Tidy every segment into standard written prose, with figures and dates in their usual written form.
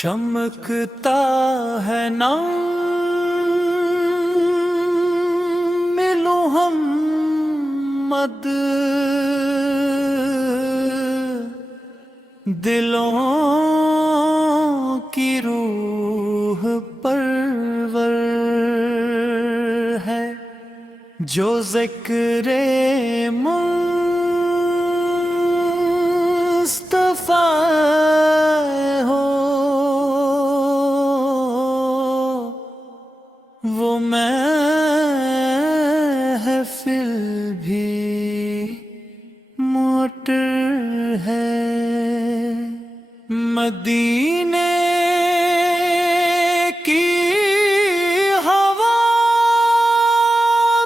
چمکتا ہے نام محمد دلوں کی روح پرور ہے، جو ذکر مصطفیٰ ہو وہ محفل بھی موٹر ہے۔ مدینے کی ہوا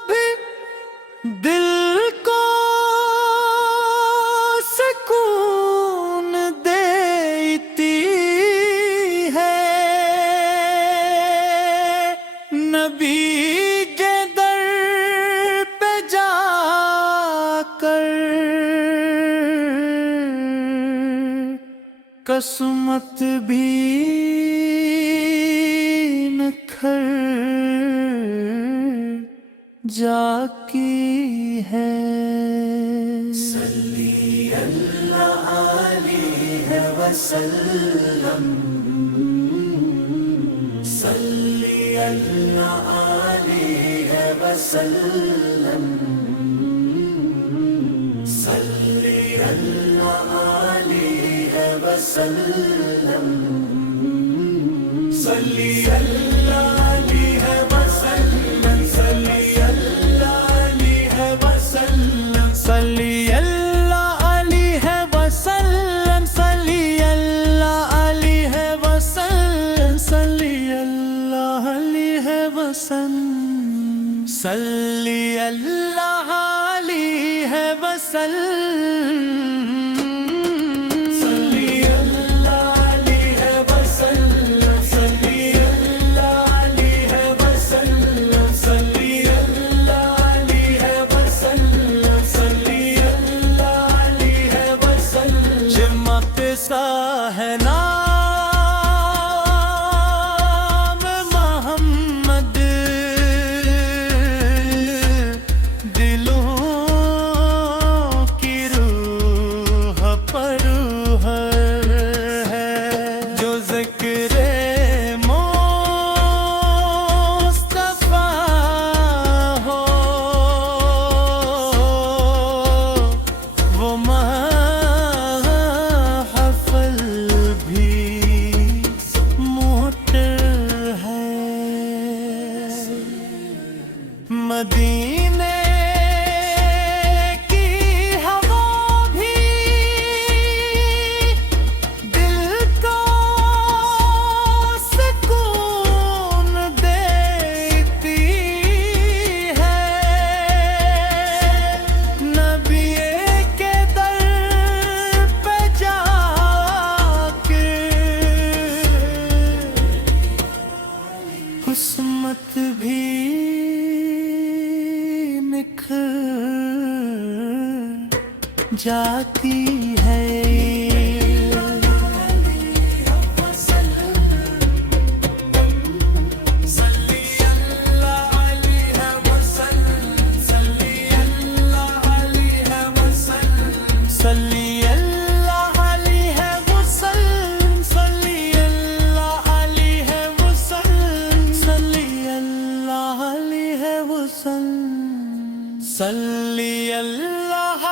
بھی دل کو سکون دیتی ہے، نبی کے در پہ جا کر قسمت بھی نکھر جاتی ہے۔ صلی اللہ علیہ وسلم، صلی اللہ علیہ وسلم، صلی اللہ علیہ وسلم، صلی اللہ علیہ وسلم، صلی اللہ علیہ وسلم، صلی اللہ علیہ وسلم، صلی اللہ علیہ وسلم، صلی اللہ علیہ وسلم، صلی اللہ علیہ وسلم، ہے نام محمد دلوں کی روح پر ہے، جو ذکر مصطفیٰ ہو وہ مدینے کی ہوا بھی دل کو سکون دیتی ہے، نبی کے در پہ جا کے قسمت بھی جاتی ہے۔ صلی اللہ علیہ وسلم، صلی اللہ علیہ وسلم، صلی اللہ علیہ وسلم، صلی اللہ علیہ وسلم، صلی اللہ علیہ وسلم، صلی اللہ